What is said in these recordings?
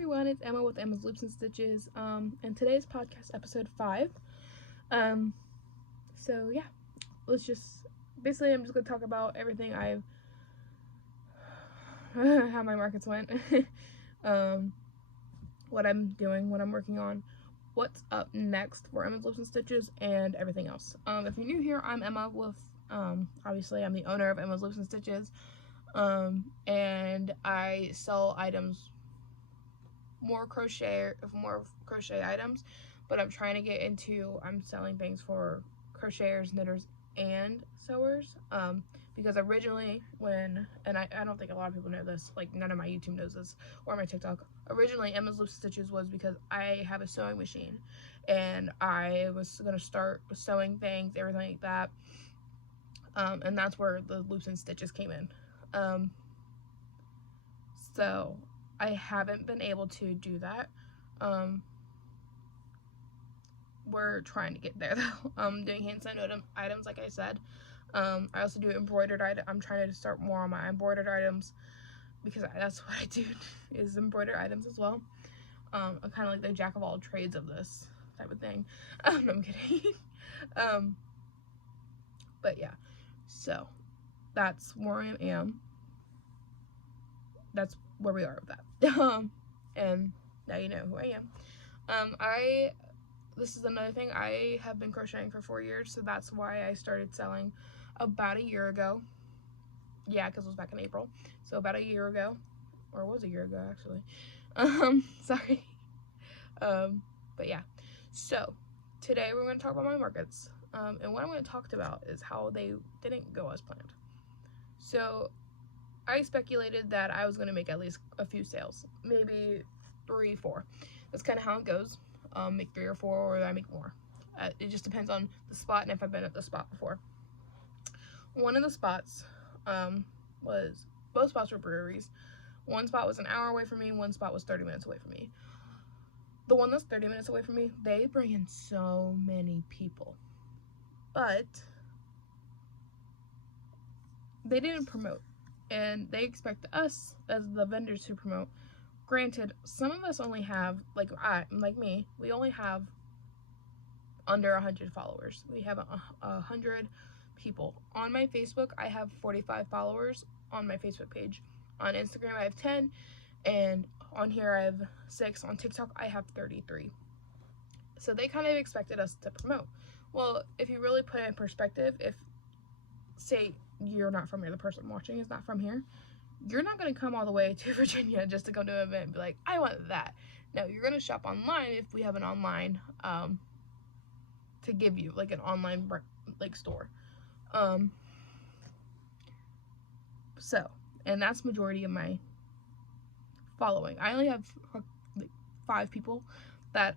everyone, it's Emma with Emma's Loops and Stitches, and today's podcast, episode 5. So yeah, I'm just gonna talk about everything how my markets went, what I'm doing, what I'm working on, what's up next for Emma's Loops and Stitches, and everything else. If you're new here, I'm Emma with, obviously I'm the owner of Emma's Loops and Stitches, and I sell items, more crochet items, but I'm trying to get into, I'm selling things for crocheters, knitters, and sewers, because originally I don't think a lot of people know this, like none of my YouTube knows this, or my TikTok, originally Emma's Loops and Stitches was because I have a sewing machine, and I was going to start sewing things, everything like that, and that's where the Loops and Stitches came in. So I haven't been able to do that. We're trying to get there though. Doing hand sewn items, like I said. I also do embroidered items. I'm trying to start more on my embroidered items because that's what I do, is embroidered items as well. I'm kind of like the jack of all trades of this type of thing. No, I'm kidding. But yeah, so that's where I am. That's where we are with that. And now you know who I am. This is another thing, I have been crocheting for 4 years, so that's why I started selling about a year ago. Yeah, because it was back in April, so about a year ago, or it was a year ago actually. Sorry. But yeah, so today we're going to talk about my markets, and what I'm going to talk about is how they didn't go as planned. So I speculated that I was going to make at least a few sales, maybe 3, 4. That's kind of how it goes. Make 3 or 4, or I make more. It just depends on the spot and if I've been at the spot before. One of the spots both spots were breweries. One spot was an hour away from me, one spot was 30 minutes away from me. The one that's 30 minutes away from me, they bring in so many people, but they didn't promote, and they expect us as the vendors to promote. Granted, some of us only have, like me, we only have under 100 followers. We have 100 people. On my Facebook, I have 45 followers on my Facebook page. On Instagram, I have 10, and on here I have 6. On TikTok, I have 33. So they kind of expected us to promote. Well, if you really put it in perspective, if, say, you're not from here, the person watching is not from here, you're not going to come all the way to Virginia just to go to an event and be like, I want that. No, you're going to shop online if we have an online, to give you, like an online, like, store. So, and that's majority of my following. I only have like 5 people that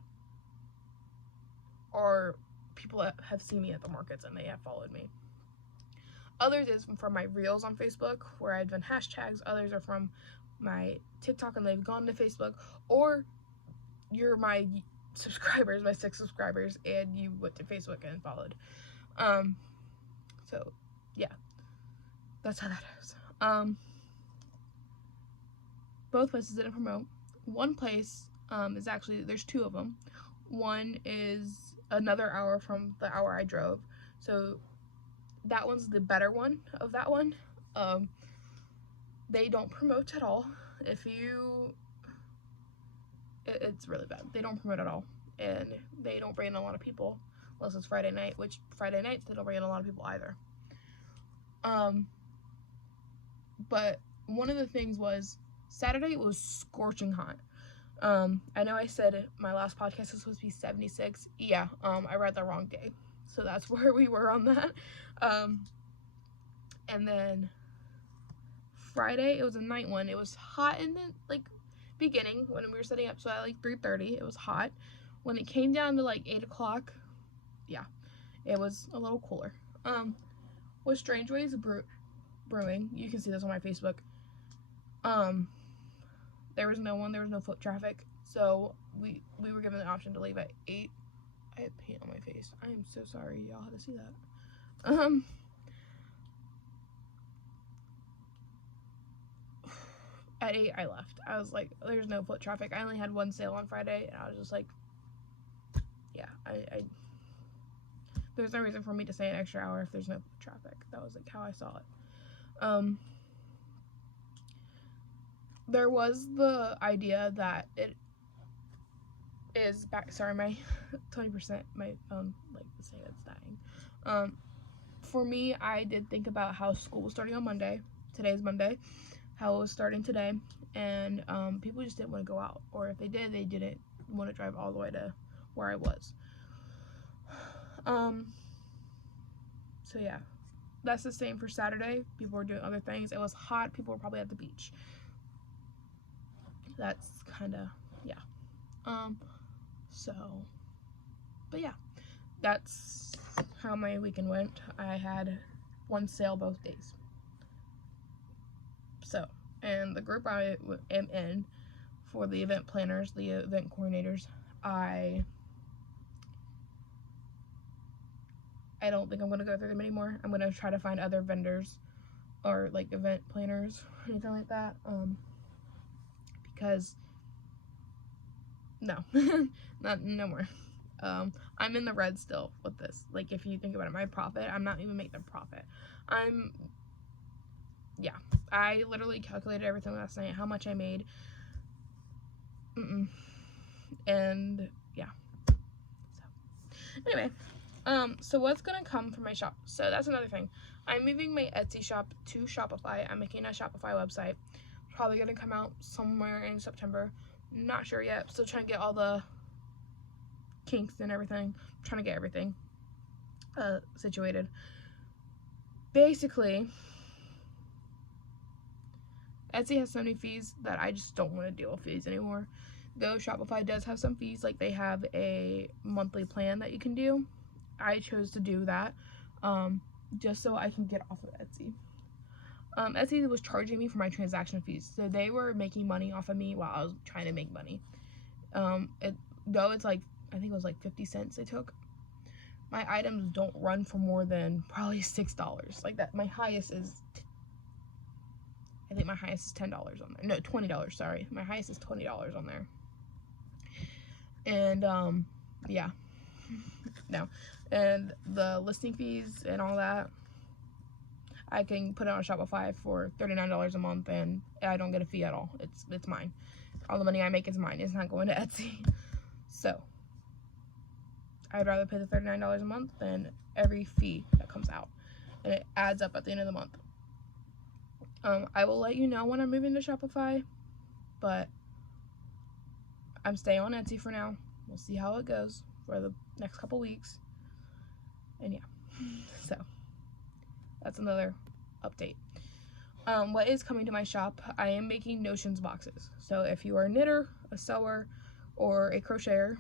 are people that have seen me at the markets and they have followed me. Others is from my reels on Facebook where I've done hashtags. Others are from my TikTok and they've gone to Facebook, or you're my subscribers, my 6 subscribers, and you went to Facebook and followed. So yeah, that's how that is. Both places didn't promote. One place is actually, there's 2 of them. One is another hour from the hour I drove, so that one's the better one of that one. They don't promote at all. It's really bad. They don't promote at all, and they don't bring in a lot of people unless it's Friday night, which Friday nights they don't bring in a lot of people either. But one of the things was Saturday was scorching hot. I know I said my last podcast was supposed to be 76. Yeah, I read the wrong day, so that's where we were on that. And then Friday, it was a night one. It was hot in the beginning when we were setting up, so at 3:30 it was hot. When it came down to 8 o'clock, yeah, it was a little cooler. With Strange Ways Brewing, you can see this on my Facebook. There was no one, there was no foot traffic, so we were given the option to leave at 8. I have paint on my face. I am so sorry y'all had to see that. At 8, I left. I was like, there's no foot traffic. I only had one sale on Friday, and I was just like, yeah, I there's no reason for me to stay an extra hour if there's no foot traffic. That was like how I saw it. There was the idea that it is back. Sorry, my 20%, my phone, like, is saying it's dying. For me, I did think about how school was starting on Monday. Today's Monday. How it was starting today. And people just didn't want to go out. Or if they did, they didn't want to drive all the way to where I was. So yeah. That's the same for Saturday. People were doing other things. It was hot. People were probably at the beach. That's kind of, yeah. But yeah, that's how my weekend went. I had one sale both days. So, and the group I am in for the event planners, the event coordinators, I don't think I'm going to go through them anymore. I'm going to try to find other vendors or like event planners or anything like that. Because no, no more. I'm in the red still with this. Like, if you think about it, my profit, I'm not even making a profit. Yeah, I literally calculated everything last night, how much I made. And yeah. So anyway, so what's gonna come from my shop? So that's another thing. I'm moving my Etsy shop to Shopify. I'm making a Shopify website. Probably gonna come out somewhere in September. Not sure yet. Still trying to get all the kinks and everything. Trying to get everything situated. Basically, Etsy has so many fees that I just don't want to deal with fees anymore. Though Shopify does have some fees, like they have a monthly plan that you can do. I chose to do that just so I can get off of Etsy. Etsy was charging me for my transaction fees, so they were making money off of me while I was trying to make money. Though it's like, I think it was like 50 cents they took. My items don't run for more than probably $6. Like that, my highest is, I think my highest is $10 on there. No, $20, sorry. My highest is $20 on there. And, yeah. No. And the listing fees and all that, I can put it on Shopify for $39 a month, and I don't get a fee at all. It's mine. All the money I make is mine. It's not going to Etsy. So, I'd rather pay the $39 a month than every fee that comes out. And it adds up at the end of the month. I will let you know when I'm moving to Shopify, but I'm staying on Etsy for now. We'll see how it goes for the next couple weeks. And yeah, so that's another update. What is coming to my shop? I am making notions boxes. So if you are a knitter, a sewer, or a crocheter,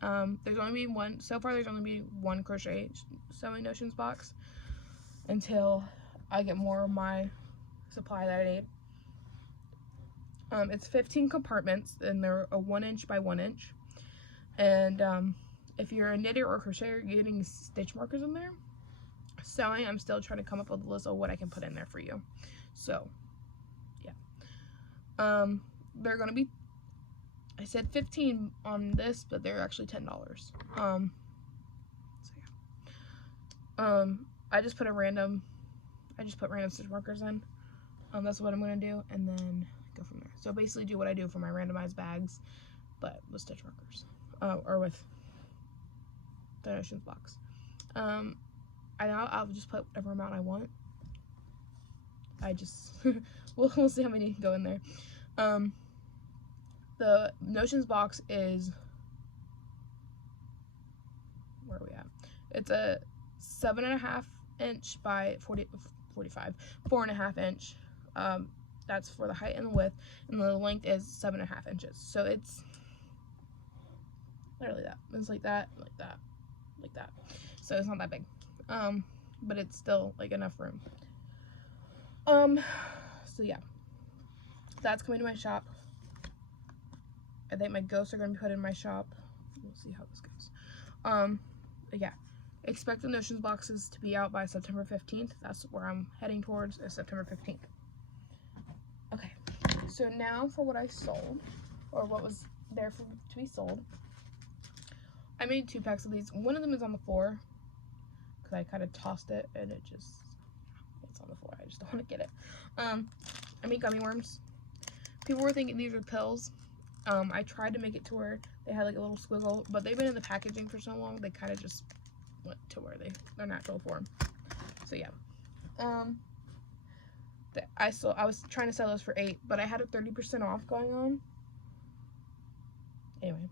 there's only been one. So far, there's only been one crochet sewing notions box until I get more of my supply that I need. It's 15 compartments, and they're a 1 inch by 1 inch. And if you're a knitter or crocheter, you're getting stitch markers in there. Sewing, I'm still trying to come up with a list of what I can put in there for you. So, yeah. They're gonna be, I said 15 on this, but they're actually $10. So yeah. I just put random stitch markers in. That's what I'm gonna do, and then go from there. So basically do what I do for my randomized bags, but with stitch markers, or with the notions box. I'll just put whatever amount I want. We'll see how many go in there. The notions box is, where are we at? It's a 7.5 inch by 45, 4.5 inch. That's for the height and the width, and the length is 7.5 inches. So it's literally that. It's like that, like that, like that. So it's not that big. But it's still like enough room. So yeah, that's coming to my shop. I think my ghosts are gonna be put in my shop. We'll see how this goes. But yeah, expect the notions boxes to be out by September 15th. That's where I'm heading towards, is September 15th. Okay, So now for what I sold, or what was there to be sold, I made 2 packs of these. One of them is on the floor because I kind of tossed it and it's on the floor. I just don't want to get it. I made gummy worms. People were thinking these were pills. I tried to make it to where they had like a little squiggle, but they've been in the packaging for so long, they kind of just went to where their natural form. So yeah. I was trying to sell those for $8, but I had a 30% off going on. Anyway.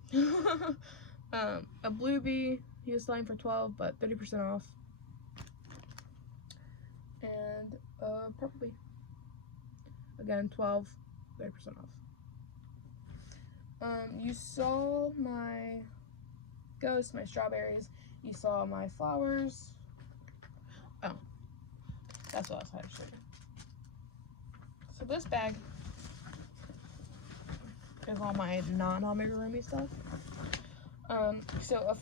A Blue Bee, he was selling for $12, but 30% off. And Purple Bee, again, $12, 30% off. You saw my ghosts, my strawberries. You saw my flowers. Oh, that's what else I had to show you. So this bag is all my non-amigurumi stuff. So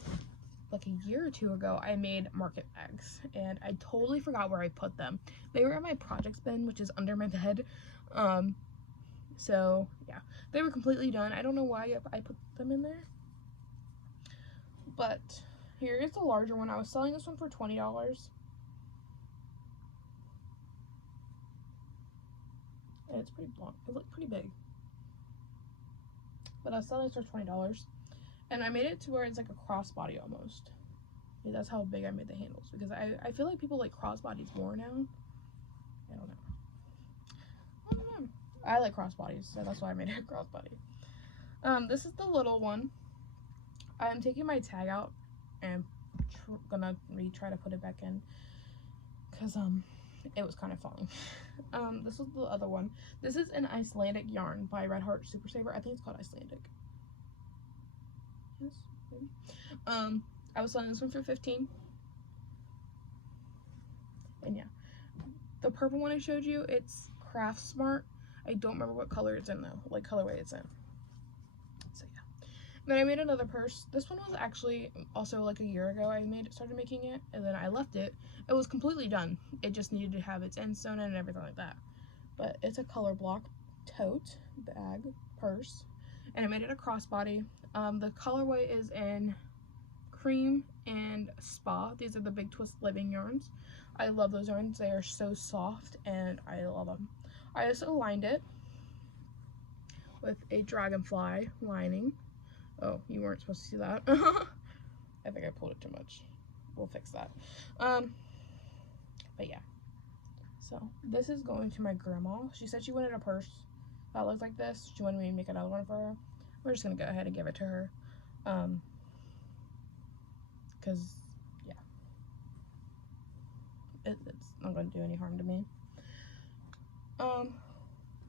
like a year or 2 ago, I made market bags, and I totally forgot where I put them. They were in my projects bin, which is under my bed. So yeah, they were completely done. I don't know why I put them in there, but here is the larger one. I was selling this one for $20. And it's pretty long. It looked pretty big. But I was selling this for $20. And I made it to where it's like a crossbody almost. Yeah, that's how big I made the handles. Because I feel like people like crossbodies more now. I don't know. I like crossbodies, so that's why I made it a crossbody. This is the little one. I'm taking my tag out and gonna retry to put it back in. Because it was kind of falling. This was the other one. This is an Icelandic yarn by Red Heart Super Saver. I think it's called Icelandic. Yes, maybe. I was selling this one for $15. And yeah. The purple one I showed you, it's Craft Smart. I don't remember what color it's in though, like colorway it's in. So yeah. Then I made another purse. This one was actually also like a year ago I started making it, and then I left it. It was completely done. It just needed to have its end sewn in and everything like that. But it's a color block tote bag purse, and I made it a crossbody. The colorway is in Cream and Spa. These are the Big Twist Living yarns. I love those yarns. They are so soft and I love them. I also lined it with a dragonfly lining. Oh, you weren't supposed to see that. I think I pulled it too much. We'll fix that. But yeah. So this is going to my grandma. She said she wanted a purse that looks like this. She wanted me to make another one for her. We're just gonna go ahead and give it to her. Cause yeah, it's not gonna do any harm to me.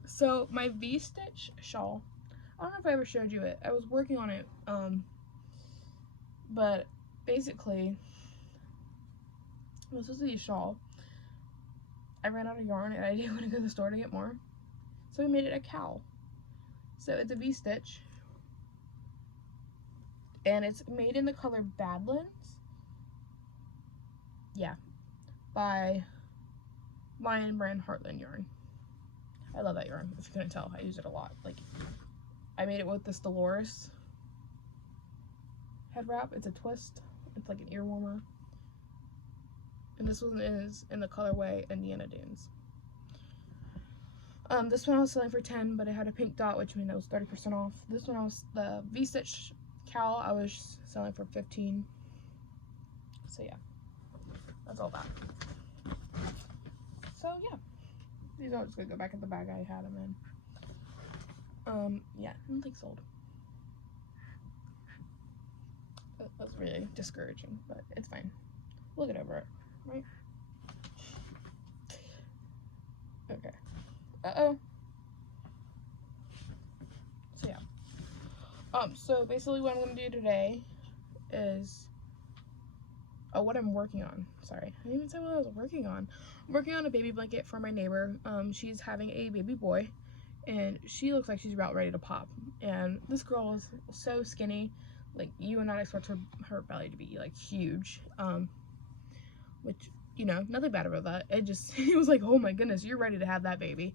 So my V-stitch shawl, I don't know if I ever showed you it. I was working on it, but basically, this was the shawl. I ran out of yarn and I didn't want to go to the store to get more, so we made it a cowl. So it's a V-stitch, and it's made in the color Badlands. Yeah, by Lion Brand Heartland yarn. I love that yarn. If you couldn't tell, I use it a lot. Like, I made it with this Dolores head wrap. It's a twist. It's like an ear warmer. And this one is in the colorway Indiana Dunes. This one I was selling for $10, but it had a pink dot, which means it was 30% off. This one the V-stitch cowl I was selling for $15. So yeah, that's all that. So yeah, these are just gonna go back in the bag I had them in. Yeah, nothing sold. That was really discouraging, but it's fine. We'll get over it, right? Okay. Uh-oh. So yeah. So basically what I'm gonna do today is what I'm working on. Sorry, I didn't even say what I was working on. I'm working on a baby blanket for my neighbor. She's having a baby boy, and she looks like she's about ready to pop. And this girl is so skinny, like you would not expect her belly to be like huge. Which, you know, nothing bad about that. It was like, oh my goodness, you're ready to have that baby.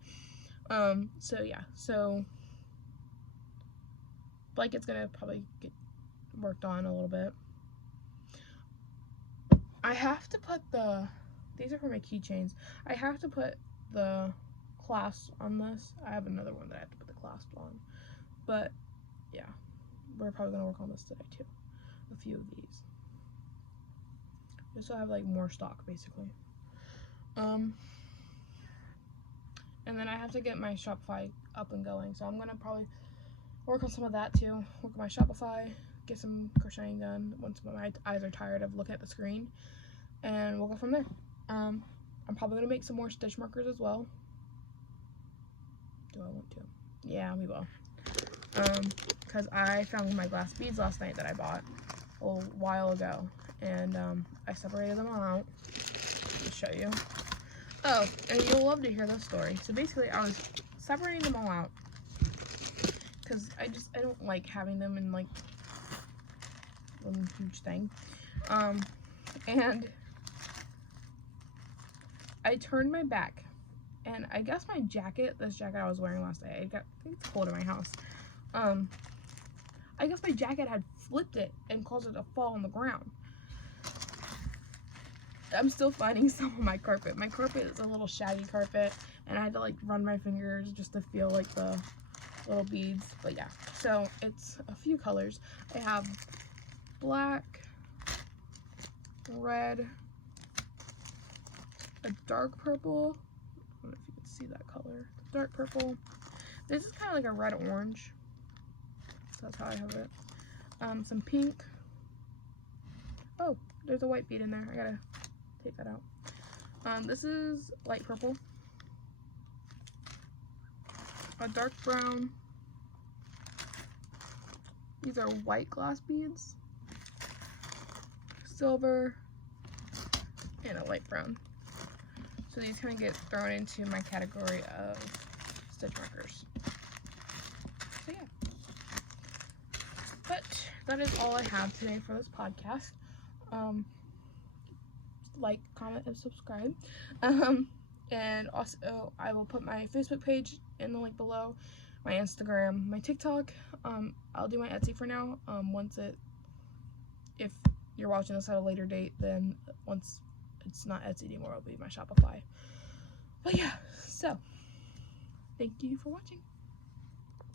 So yeah, so blanket's gonna probably get worked on a little bit. I have to put these are for my keychains. I have to put the clasp on this. I have another one that I have to put the clasp on. But yeah, we're probably gonna work on this today too. A few of these. Just so I have like more stock basically. And then I have to get my Shopify up and going. So I'm gonna probably work on some of that too. Work on my Shopify, get some crocheting done once my eyes are tired of looking at the screen. And we'll go from there. I'm probably gonna make some more stitch markers as well. Do I want to? Yeah, we will. Because I found my glass beads last night that I bought a while ago, and I separated them all out. I'll show you. Oh, and you'll love to hear this story. So basically, I was separating them all out because I don't like having them in like one huge thing. And I turned my back, and I guess my jacket, this jacket I was wearing last night, I think it's cold in my house. I guess my jacket had flipped it and caused it to fall on the ground. I'm still finding some of my carpet. My carpet is a little shaggy carpet, and I had to like run my fingers just to feel like the little beads. But yeah, so it's a few colors. I have black, red, a dark purple. I don't know if you can see that color. Dark purple. This is kind of like a red orange. So that's how I have it. Some pink. Oh, there's a white bead in there. I gotta take that out. This is light purple. A dark brown. These are white glass beads. Silver. And a light brown. So these kind of get thrown into my category of stitch markers. So yeah. But that is all I have today for this podcast. Like, comment, and subscribe. And also I will put my Facebook page in the link below, my Instagram, my TikTok. I'll do my Etsy for now. If you're watching this at a later date, then once it's not Etsy anymore, it'll be my Shopify. But yeah, so thank you for watching.